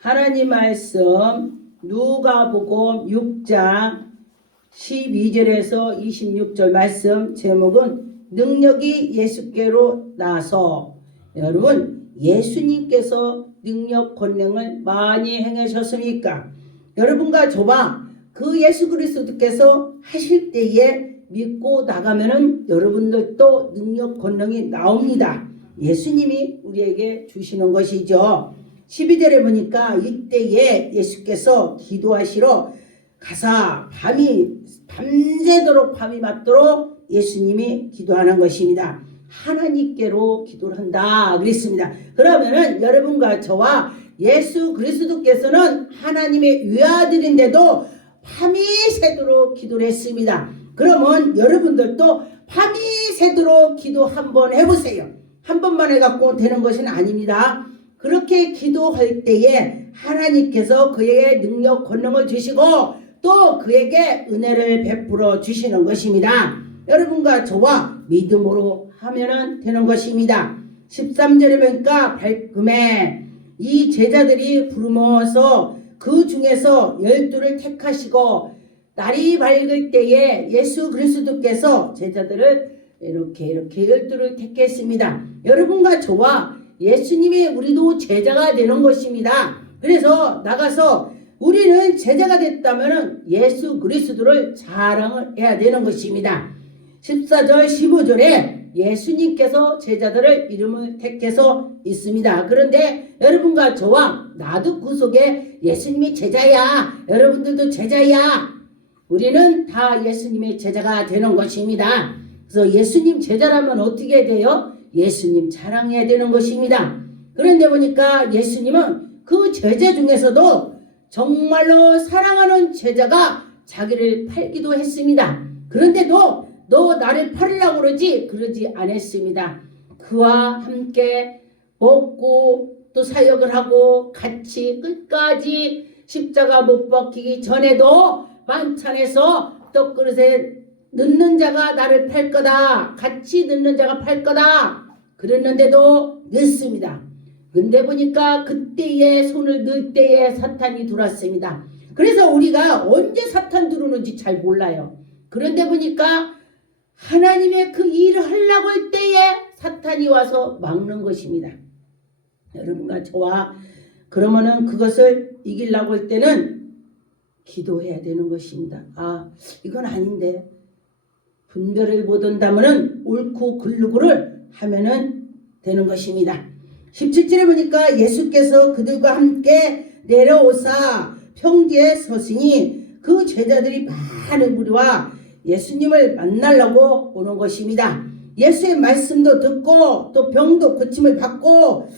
하나님 말씀 누가복음 6장 12절에서 26절 말씀 제목은 능력이 예수께로 나서. 여러분, 예수님께서 능력 권능을 많이 행하셨습니까? 여러분과 저와 그 예수 그리스도께서 하실 때에 믿고 나가면은 여러분들도 능력 권능이 나옵니다. 예수님이 우리에게 주시는 것이죠. 12절에 보니까 이때에 예수께서 기도하시러 가사 밤새도록 밤이 맞도록 예수님이 기도하는 것입니다. 하나님께로 기도를 한다 그랬습니다. 그러면은 여러분과 저와 예수 그리스도께서는 하나님의 외아들인데도 밤이 새도록 기도를 했습니다. 그러면 여러분들도 밤이 새도록 기도 한번 해보세요. 한 번만 해갖고 되는 것은 아닙니다. 그렇게 기도할 때에 하나님께서 그에게 능력 권능을 주시고 또 그에게 은혜를 베풀어 주시는 것입니다. 여러분과 저와 믿음으로 하면 되는 것입니다. 13절에 보니까 밝음에 이 제자들이 부르면서 그 중에서 12를 택하시고 날이 밝을 때에 예수 그리스도께서 제자들을 이렇게 12를 택했습니다. 여러분과 저와 예수님이 우리도 제자가 되는 것입니다. 그래서 나가서 우리는 제자가 됐다면 예수 그리스도를 자랑을 해야 되는 것입니다. 14절 15절에 예수님께서 제자들을 이름을 택해서 있습니다. 그런데 여러분과 저와 나도 그 속에 예수님이 제자야, 여러분들도 제자야, 우리는 다 예수님의 제자가 되는 것입니다. 그래서 예수님 제자라면 어떻게 돼요? 예수님 자랑해야 되는 것입니다. 그런데 보니까 예수님은 그 제자 중에서도 정말로 사랑하는 제자가 자기를 팔기도 했습니다. 그런데도 너 나를 팔으려고 그러지 않았습니다. 그와 함께 먹고 또 사역을 하고 같이 끝까지 십자가 못 박히기 전에도 만찬에서 떡그릇에 넣는 자가 나를 팔 거다. 같이 넣는 자가 팔 거다. 그랬는데도 넣습니다. 근데 보니까 그때에 손을 넣을 때에 사탄이 들어왔습니다. 그래서 우리가 언제 사탄 들어오는지 잘 몰라요. 그런데 보니까 하나님의 그 일을 하려고 할 때에 사탄이 와서 막는 것입니다. 여러분과 저와 그러면은 그것을 이기려고 할 때는 기도해야 되는 것입니다. 이건 아닌데 분별을 못 한다면은 옳고 그르고를 하면은 되는 것입니다. 17절에 보니까 예수께서 그들과 함께 내려오사 평지에 서시니 그 제자들이 많은 무리와 예수님을 만나려고 오는 것입니다. 예수의 말씀도 듣고 또 병도 고침을 받고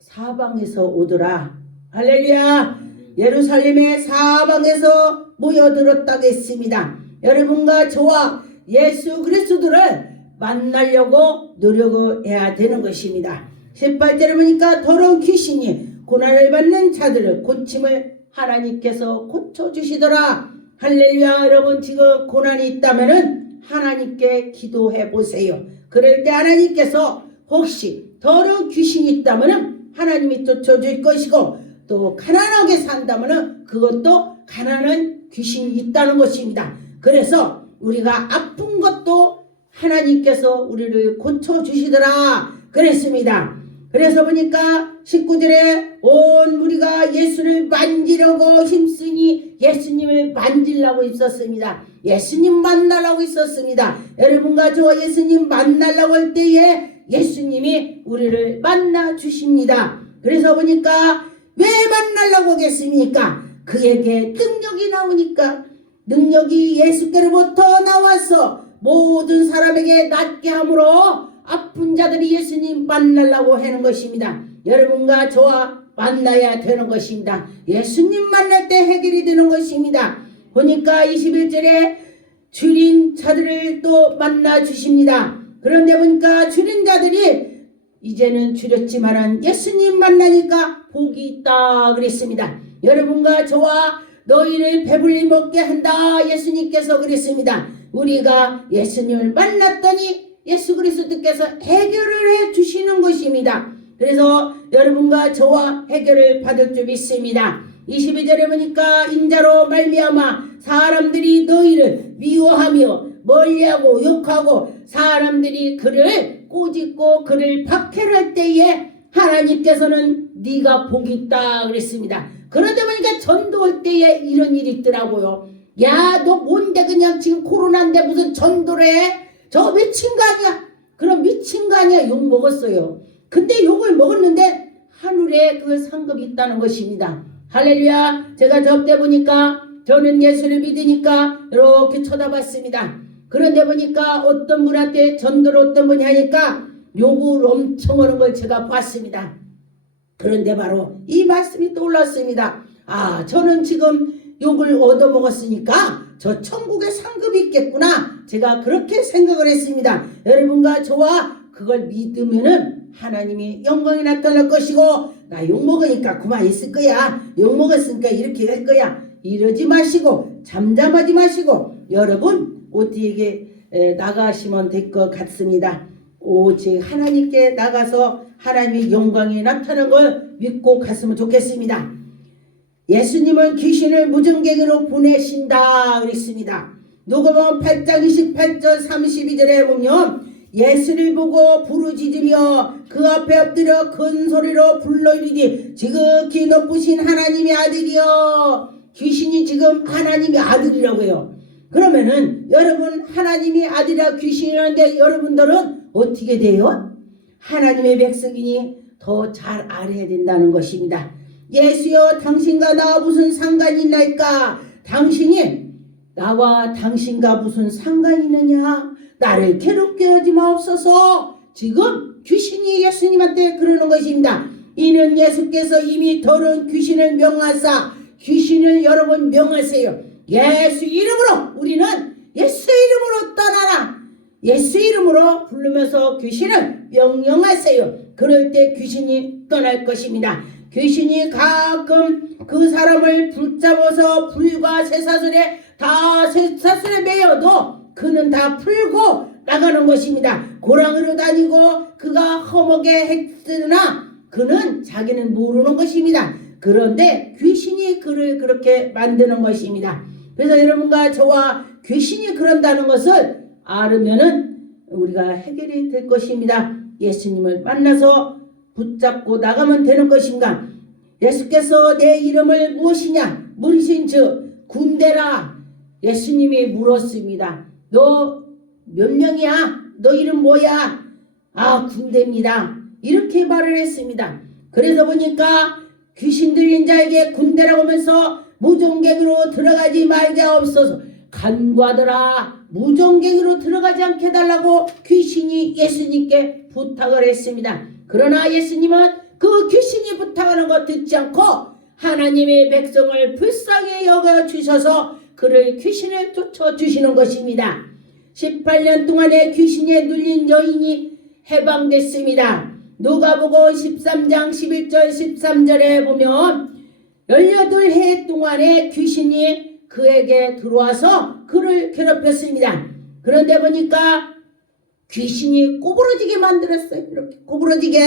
사방에서 오더라. 할렐루야. 예루살렘의 사방에서 모여들었다고 했습니다. 여러분과 저와 예수 그리스도를 만나려고 노력해야 되는 것입니다. 18절에 보니까 더러운 귀신이 고난을 받는 자들을 고침을 하나님께서 고쳐주시더라. 할렐루야. 여러분 지금 고난이 있다면 하나님께 기도해 보세요. 그럴 때 하나님께서 혹시 더러운 귀신이 있다면 하나님이 쫓아줄 것이고 또 가난하게 산다면 그것도 가난한 귀신이 있다는 것입니다. 그래서 우리가 아픈 것도 하나님께서 우리를 고쳐주시더라 그랬습니다. 그래서 보니까 19절에 온 무리가 예수를 만지려고 힘쓰니 예수님을 만지려고 있었습니다. 예수님 만나려고 있었습니다. 여러분과 저와 예수님 만나려고 할 때에 예수님이 우리를 만나 주십니다. 그래서 보니까 왜 만나려고 하겠습니까? 그에게 능력이 나오니까, 능력이 예수께로부터 나와서 모든 사람에게 낫게 함으로 아픈 자들이 예수님 만나려고 하는 것입니다. 여러분과 저와 만나야 되는 것입니다. 예수님 만날 때 해결이 되는 것입니다. 보니까 21절에 줄인 자들을 또 만나 주십니다. 그런데 보니까 줄인 자들이 이제는 줄였지만은 예수님 만나니까 복이 있다 그랬습니다. 여러분과 저와 너희를 배불리 먹게 한다 예수님께서 그랬습니다. 우리가 예수님을 만났더니 예수 그리스도께서 해결을 해 주시는 것입니다. 그래서 여러분과 저와 해결을 받을 줄 믿습니다. 22절에 보니까 인자로 말미암아 사람들이 너희를 미워하며 멀리하고 욕하고 사람들이 그를 꼬집고 그를 박해할 때에 하나님께서는 네가 복이 있다 그랬습니다. 그런데 보니까 전도할 때에 이런 일이 있더라고요. 야, 너 뭔데 그냥 지금 코로나인데 무슨 전도를 해? 저 미친 거 아니야? 그럼 미친 거 아니야? 욕 먹었어요. 근데 욕을 먹었는데 하늘에 그 상급이 있다는 것입니다. 할렐루야. 제가 저때 보니까 저는 예수를 믿으니까 이렇게 쳐다봤습니다. 그런데 보니까 어떤 분한테 전도를 어떤 분이 하니까 욕을 엄청 하는 걸 제가 봤습니다. 그런데 바로 이 말씀이 떠올랐습니다. 아, 저는 지금 욕을 얻어먹었으니까 저 천국에 상급이 있겠구나. 제가 그렇게 생각을 했습니다. 여러분과 저와 그걸 믿으면은 하나님이 영광이 나타날 것이고, 나 욕먹으니까 그만 있을 거야. 욕먹었으니까 이렇게 할 거야. 이러지 마시고 잠잠하지 마시고 여러분 어디에 나가시면 될 것 같습니다. 오직 하나님께 나가서 하나님의 영광이 나타나는 걸 믿고 갔으면 좋겠습니다. 예수님은 귀신을 무전객으로 보내신다 그랬습니다. 누가복음 8장 28절 32절에 보면 예수를 보고 부르짖으며 그 앞에 엎드려 큰 소리로 불러 이르되 지극히 높으신 하나님의 아들이여. 귀신이 지금 하나님의 아들이라고 해요. 그러면은 여러분 하나님의 아들이라 귀신이라는데 여러분들은 어떻게 돼요? 하나님의 백성이니 더 잘 알아야 된다는 것입니다. 예수여, 당신과 나와 무슨 상관이 있나이까? 당신이 나와 당신과 무슨 상관이 있느냐? 나를 괴롭게 하지 마옵소서. 지금 귀신이 예수님한테 그러는 것입니다. 이는 예수께서 이미 더러운 귀신을 명하사 귀신을 여러분 명하세요. 예수 이름으로, 우리는 예수 이름으로 떠나라. 예수 이름으로 부르면서 귀신을 명령하세요. 그럴 때 귀신이 떠날 것입니다. 귀신이 가끔 그 사람을 붙잡아서 불과 쇠사슬에 쇠사슬에 매여도 그는 다 풀고 나가는 것입니다. 고랑으로 다니고 그가 허먹에 했으나 그는 자기는 모르는 것입니다. 그런데 귀신이 그를 그렇게 만드는 것입니다. 그래서 여러분과 저와 귀신이 그런다는 것을 알으면은 우리가 해결이 될 것입니다. 예수님을 만나서 붙잡고 나가면 되는 것인가? 예수께서 내 이름을 무엇이냐 물으신즉 군대라. 예수님이 물었습니다. 너 몇 명이야? 너 이름 뭐야? 아, 군대입니다. 이렇게 말을 했습니다. 그래서 보니까 귀신 들린 자에게 군대라고 하면서 무정객으로 들어가지 말게 없어서 간과하더라. 무정객으로 들어가지 않게 해달라고 귀신이 예수님께 부탁을 했습니다. 그러나 예수님은 그 귀신이 부탁하는 것 듣지 않고 하나님의 백성을 불쌍히 여겨주셔서 그를 귀신을 쫓아주시는 것입니다. 18년 동안에 귀신에 눌린 여인이 해방됐습니다. 누가복음 13장 11절 13절에 보면 18해 동안에 귀신이 그에게 들어와서 그를 괴롭혔습니다. 그런데 보니까 귀신이 꼬부러지게 만들었어요. 이렇게 꼬부러지게.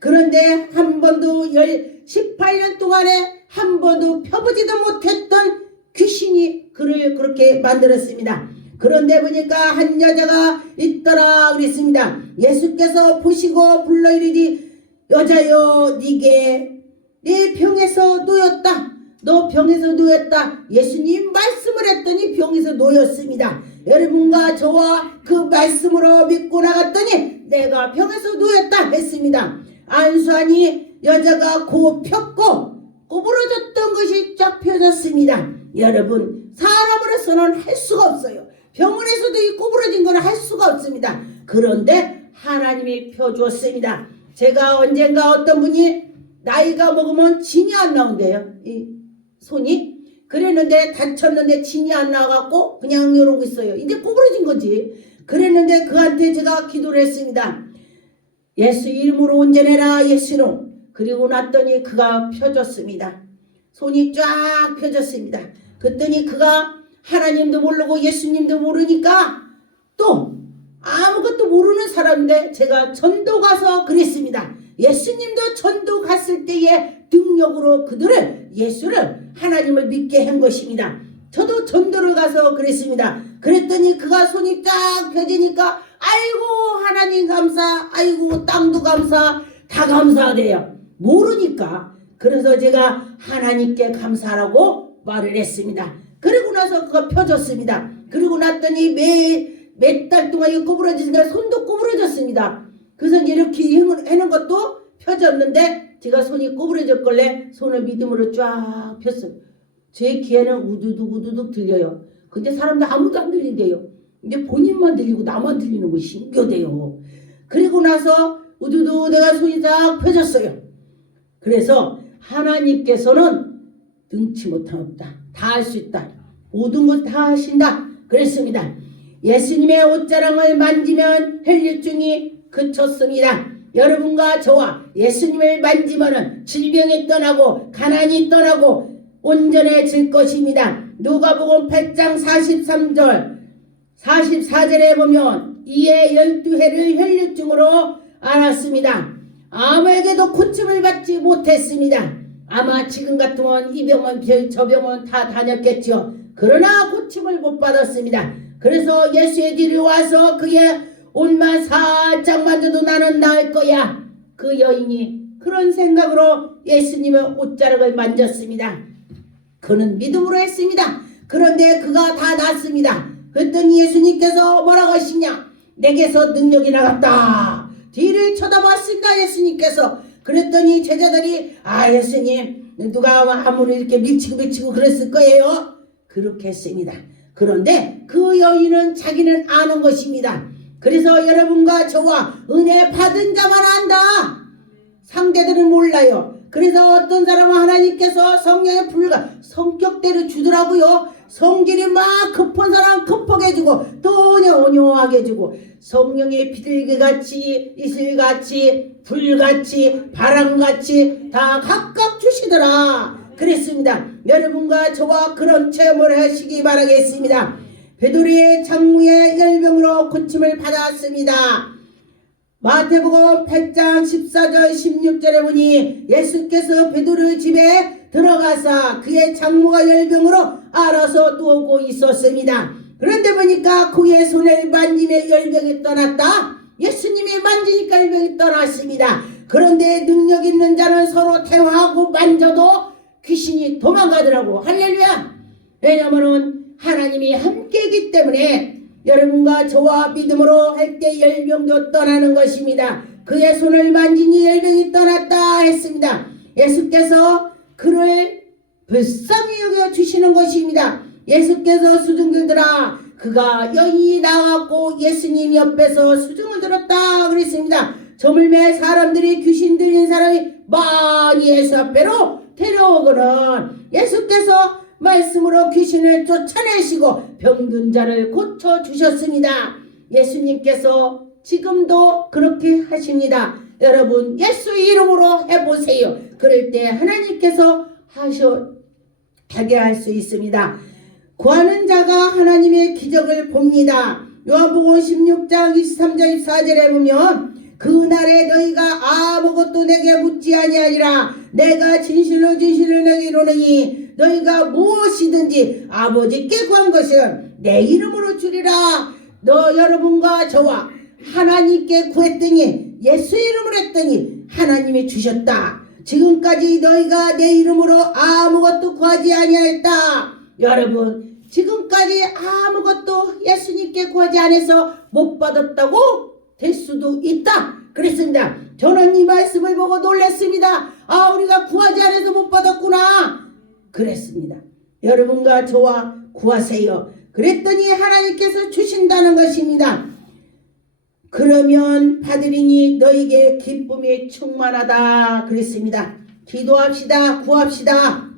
그런데 한 번도 18년 동안에 한 번도 펴보지도 못했던 귀신이 그를 그렇게 만들었습니다. 그런데 보니까 한 여자가 있더라 그랬습니다. 예수께서 보시고 불러 이르디 여자여, 네게 네 병에서 놓였다. 너 병에서 놓였다. 예수님 말씀을 했더니 병에서 놓였습니다. 여러분과 저와 그 말씀으로 믿고 나갔더니 내가 병에서 놓였다 했습니다. 안수하니 여자가 곧 폈고 꼬부러졌던 것이 쫙 펴졌습니다. 여러분, 사람으로서는 할 수가 없어요. 병원에서도 이 꼬부러진 거는 할 수가 없습니다. 그런데 하나님이 펴주었습니다. 제가 언젠가 어떤 분이 나이가 먹으면 진이 안 나온대요. 이 손이. 그랬는데 다쳤는데 진이 안 나와갖고 그냥 이러고 있어요. 이제 꼬부러진 거지. 그랬는데 그한테 제가 기도를 했습니다. 예수 이름으로 온전해라 예수로. 그리고 났더니 그가 펴졌습니다. 손이 쫙 펴졌습니다. 그랬더니 그가 하나님도 모르고 예수님도 모르니까 또 아무것도 모르는 사람인데 제가 전도 가서 그랬습니다. 예수님도 전도 갔을 때의 능력으로 그들은 예수를 하나님을 믿게 한 것입니다. 저도 전도를 가서 그랬습니다. 그랬더니 그가 손이 딱 펴지니까 아이고 하나님 감사, 아이고 땅도 감사, 다 감사하대요. 모르니까. 그래서 제가 하나님께 감사하라고 말을 했습니다. 그리고 나서 그가 펴졌습니다. 그리고 났더니 몇 달 동안 이거 구부러지니까 손도 구부러졌습니다. 그래서 이렇게 하는 것도 펴졌는데 제가 손이 구부러졌길래 손을 믿음으로 쫙 폈어요. 제 귀에는 우두둑 우두둑 들려요. 근데 사람들 아무도 안 들린대요. 이제 본인만 들리고 나만 들리는 거 신기하대요. 그리고 나서 우두둑 내가 손이 딱 펴졌어요. 그래서 하나님께서는 능치 못한 없다. 다 할 수 있다. 모든 것 다 하신다. 그랬습니다. 예수님의 옷자랑을 만지면 혈류증이 그쳤습니다. 여러분과 저와 예수님을 만지면 질병이 떠나고 가난이 떠나고 온전해질 것입니다. 누가복음 8장 43절 44절에 보면 이에 12해를 혈류증으로 앓았습니다. 아무에게도 고침을 받지 못했습니다. 아마 지금 같으면 이 병원 저 병원 다 다녔겠죠. 그러나 고침을 못 받았습니다. 그래서 예수의 뒤를 와서 그의 옷만 살짝 만져도 나는 나을 거야. 그 여인이 그런 생각으로 예수님의 옷자락을 만졌습니다. 그는 믿음으로 했습니다. 그런데 그가 다 낫습니다. 그랬더니 예수님께서 뭐라고 하시냐? 내게서 능력이 나갔다. 뒤를 쳐다봤습니다. 예수님께서. 그랬더니 제자들이 예수님 누가 아무리 이렇게 밀치고 그랬을 거예요. 그렇게 했습니다. 그런데 그 여인은 자기는 아는 것입니다. 그래서 여러분과 저와 은혜 받은 자만 안다. 상대들은 몰라요. 그래서 어떤 사람은 하나님께서 성령의 성격대로 주더라고요. 성질이 막 급한 사람 급하게 해주고 또 온유하게 해주고 성령의 비둘기같이 이슬같이 불같이 바람같이 다 각각 주시더라. 그랬습니다. 여러분과 저와 그런 체험을 하시기 바라겠습니다. 베드로의 장무의 열병으로 고침을 받았습니다. 마태복음 8장 14절 16절에 보니 예수께서 베드로의 집에 들어가사 그의 장모가 열병으로 알아서 누우고 있었습니다. 그런데 보니까 그의 손을 만지며 열병이 떠났다. 예수님이 만지니까 열병이 떠났습니다. 그런데 능력 있는 자는 서로 대화하고 만져도 귀신이 도망가더라고. 할렐루야. 왜냐하면 하나님이 함께이기 때문에 여러분과 저와 믿음으로 할 때 열병도 떠나는 것입니다. 그의 손을 만지니 열병이 떠났다 했습니다. 예수께서 그를 불쌍히 여겨주시는 것입니다. 예수께서 수중 들더라. 그가 여인이 나왔고 예수님 옆에서 수중을 들었다 그랬습니다. 저물매 사람들이 귀신 들린 사람이 많이 예수 앞에로 데려오거든 예수께서 말씀으로 귀신을 쫓아내시고 병든 자를 고쳐주셨습니다. 예수님께서 지금도 그렇게 하십니다. 여러분 예수 이름으로 해보세요. 그럴 때 하나님께서 하게 할 수 있습니다. 구하는 자가 하나님의 기적을 봅니다. 요한복음 16장 23절 24절에 보면 그날에 너희가 아무것도 내게 묻지 아니하리라. 내가 진실로 너에게 이르노니 너희가 무엇이든지 아버지께 구한 것은 내 이름으로 주리라. 여러분과 저와 하나님께 구했더니 예수 이름으로 했더니 하나님이 주셨다. 지금까지 너희가 내 이름으로 아무것도 구하지 아니하였다. 여러분 지금까지 아무것도 예수님께 구하지 않아서 못 받았다고 될 수도 있다. 그랬습니다. 저는 이 말씀을 보고 놀랐습니다. 우리가 구하지 않아서 못 받았구나. 그랬습니다. 여러분과 저와 구하세요. 그랬더니 하나님께서 주신다는 것입니다. 그러면 받으리니 너에게 기쁨이 충만하다 그랬습니다. 기도합시다. 구합시다.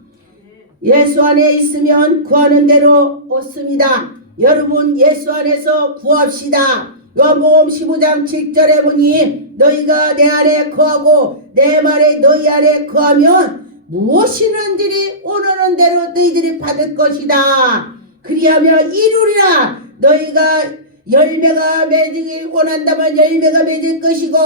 예수 안에 있으면 구하는 대로 얻습니다. 여러분 예수 안에서 구합시다. 요한복음 15장 7절에 보니 너희가 내 안에 거하고 내 말에 너희 안에 거하면 무엇이든지 원하는 대로 너희들이 받을 것이다. 그리하면 이루리라. 너희가 열매가 맺기 원한다면 열매가 맺을 것이고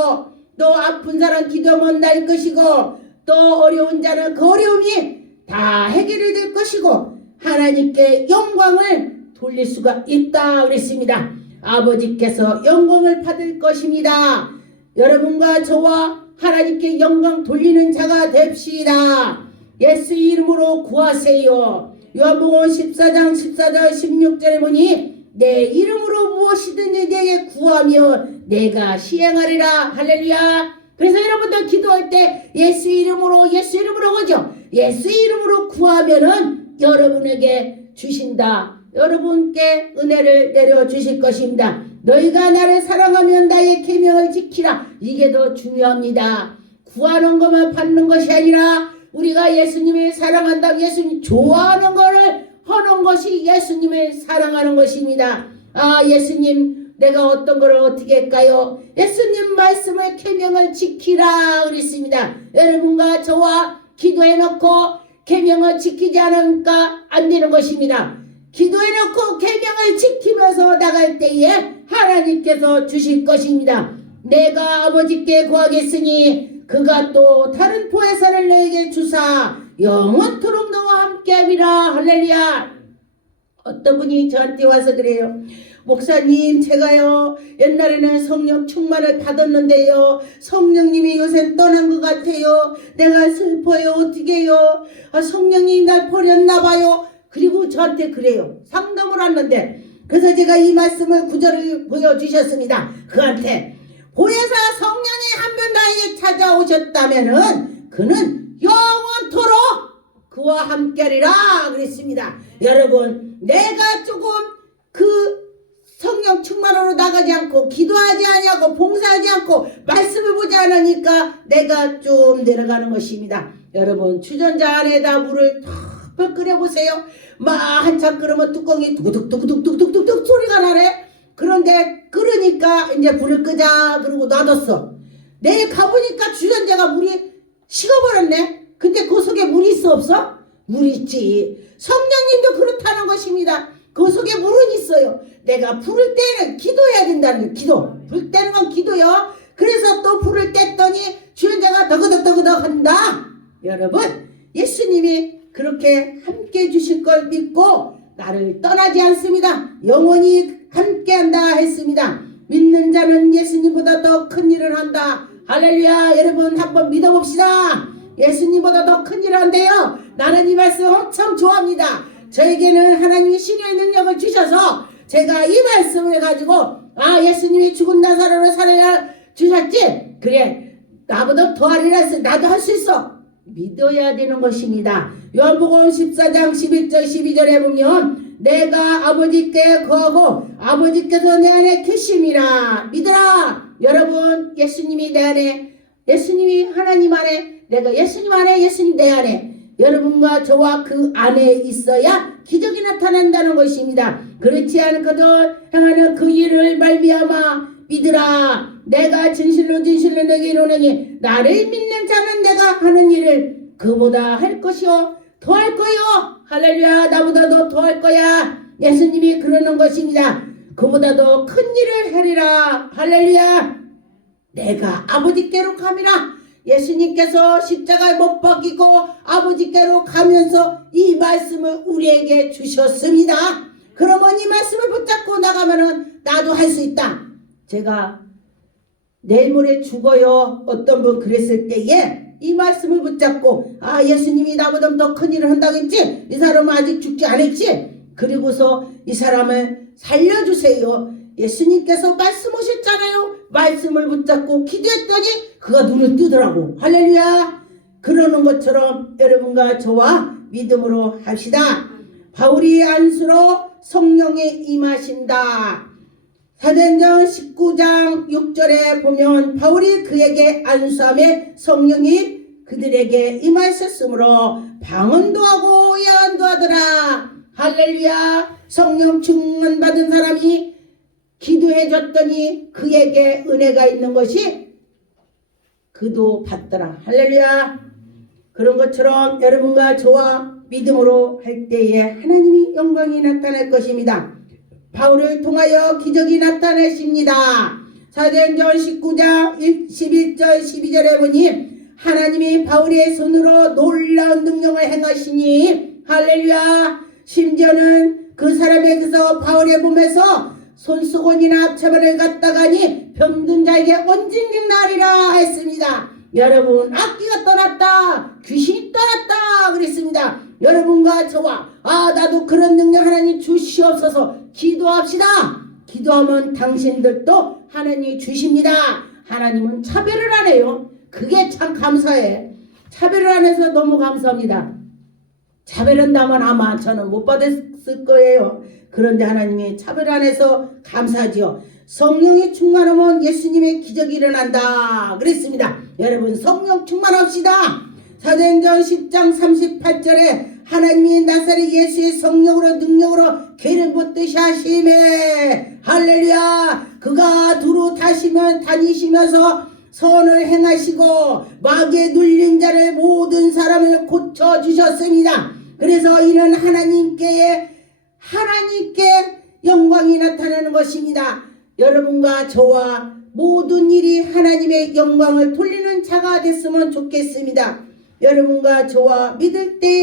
또 아픈 사람 기도하면 날 것이고 또 어려운 자는 그 어려움이 다 해결이 될 것이고 하나님께 영광을 돌릴 수가 있다 그랬습니다. 아버지께서 영광을 받을 것입니다. 여러분과 저와 하나님께 영광 돌리는 자가 됩시다. 예수 이름으로 구하세요. 요한복음 14장 16절에 보니 내 이름으로 무엇이든지 내게 구하면 내가 시행하리라. 할렐루야. 그래서 여러분들 기도할 때 예수 이름으로 하죠. 예수 이름으로 구하면은 여러분에게 주신다. 여러분께 은혜를 내려주실 것입니다. 너희가 나를 사랑하면 나의 계명을 지키라. 이게 더 중요합니다. 구하는 것만 받는 것이 아니라 우리가 예수님을 사랑한다고 예수님 좋아하는 것을 하는 것이 예수님을 사랑하는 것입니다. 아, 예수님 내가 어떤 것을 어떻게 할까요? 예수님 말씀을 계명을 지키라 그랬습니다. 여러분과 저와 기도해놓고 계명을 지키지 않으니까 안 되는 것입니다. 기도해놓고 계명을 지키면서 나갈 때에 하나님께서 주실 것입니다. 내가 아버지께 구하겠으니 그가 또 다른 보혜사를 너에게 주사 영원토록 너와 함께함이라. 할렐루야. 어떤 분이 저한테 와서 그래요. 목사님 제가요 옛날에는 성령 충만을 받았는데요 성령님이 요새 떠난 것 같아요. 내가 슬퍼요. 어떻게 해요? 성령님이 날 버렸나 봐요. 그리고 저한테 그래요. 상담을 왔는데 그래서 제가 이 말씀을 구절을 보여주셨습니다. 그한테 보혜사 성령이 한 번 나에게 찾아오셨다면은 그는 영원토록 그와 함께하리라 그랬습니다. 여러분 내가 조금 그 성령 충만으로 나가지 않고 기도하지 않냐고 봉사하지 않고 말씀을 보지 않으니까 내가 좀 내려가는 것입니다. 여러분 주전자 안에다 물을 턱 끓여보세요. 막 한참 끓으면 뚜껑이 뚝뚝뚝뚝뚝뚝뚝 소리가 나네. 그런데 끓으니까 이제 불을 끄자 그러고 놔뒀어. 내일 가보니까 주전자가 물이 식어버렸네. 근데 그 속에 물이 있어 없어? 물 있지. 성령님도 그렇다는 것입니다. 그 속에 물은 있어요. 내가 불을 때는 기도해야 된다는 기도. 불 때는 건 기도요. 그래서 또 불을 뗐더니 주전자가 더그덕더그덕 한다. 여러분 예수님이 그렇게 함께 해주실 걸 믿고 나를 떠나지 않습니다. 영원히 함께한다 했습니다. 믿는 자는 예수님보다 더 큰 일을 한다. 할렐루야. 여러분 한번 믿어봅시다. 예수님보다 더 큰 일을 한대요. 나는 이 말씀 엄청 좋아합니다. 저에게는 하나님이 신의 능력을 주셔서 제가 이 말씀을 가지고 예수님이 죽은 나사로를 살려 주셨지. 그래 나보다 더하리라 했어. 나도 할 수 있어. 믿어야 되는 것입니다. 요한복음 14장 11절 12절에 보면 내가 아버지께 거하고 아버지께서 내 안에 계심이라 믿으라. 여러분 예수님이 내 안에 예수님이 하나님 안에 내가 예수님 안에 예수님 내 안에 여러분과 저와 그 안에 있어야 기적이 나타난다는 것입니다. 그렇지 않거든 행하는 그 일을 말미암아 믿으라. 내가 진실로 너에게 이르노니 나를 믿는 자는 내가 하는 일을 그보다 할 것이요 더 할 거요. 할렐루야. 나보다 더 할 거야. 예수님이 그러는 것입니다. 그보다 더 큰 일을 하리라. 할렐루야. 내가 아버지께로 가미라. 예수님께서 십자가에 못 박히고 아버지께로 가면서 이 말씀을 우리에게 주셨습니다. 그러면 이 말씀을 붙잡고 나가면은 나도 할 수 있다. 제가 내일 모레 죽어요. 어떤 분 그랬을 때에 이 말씀을 붙잡고 예수님이 나보다 더 큰 일을 한다겠지. 이 사람은 아직 죽지 않았지. 그리고서 이 사람을 살려주세요. 예수님께서 말씀하셨잖아요. 말씀을 붙잡고 기도했더니 그가 눈을 뜨더라고. 할렐루야. 그러는 것처럼 여러분과 저와 믿음으로 합시다. 바울이 안수로 성령에 임하신다. 사도행전 19장 6절에 보면 바울이 그에게 안수함에 성령이 그들에게 임하셨으므로 방언도 하고 예언도 하더라. 할렐루야. 성령 충만 받은 사람이 기도해 줬더니 그에게 은혜가 있는 것이 그도 받더라. 할렐루야. 그런 것처럼 여러분과 저와 믿음으로 할 때에 하나님이 영광이 나타날 것입니다. 바울을 통하여 기적이 나타내십니다. 사도행전 19장 11절 12절에 보니 하나님이 바울의 손으로 놀라운 능력을 행하시니 할렐루야. 심지어는 그 사람에게서 바울의 몸에서 손수건이나 앞차발을 갖다가니 병든 자에게 얹은 나리라 했습니다. 여러분, 악기가 떠났다, 귀신이 떠났다 그랬습니다. 여러분과 저와 나도 그런 능력 하나님 주시옵소서 기도합시다. 기도하면 당신들도 하나님이 주십니다. 하나님은 차별을 안 해요. 그게 참 감사해. 차별을 안 해서 너무 감사합니다. 차별한다면 아마 저는 못 받았을 거예요. 그런데 하나님이 차별 안 해서 감사하지요. 성령이 충만하면 예수님의 기적이 일어난다 그랬습니다. 여러분, 성령 충만합시다. 사도행전 10장 38절에 하나님이 나사렛 예수의 성령으로 능력으로 기름 붓듯이 하심에 할렐루야. 그가 두루 다니시면서 선을 행하시고 마귀에 눌린 자를 모든 사람을 고쳐주셨습니다. 그래서 이는 하나님께 영광이 나타나는 것입니다. 여러분과 저와 모든 일이 하나님의 영광을 돌리는 자가 됐으면 좋겠습니다. 여러분과 저와 믿을 때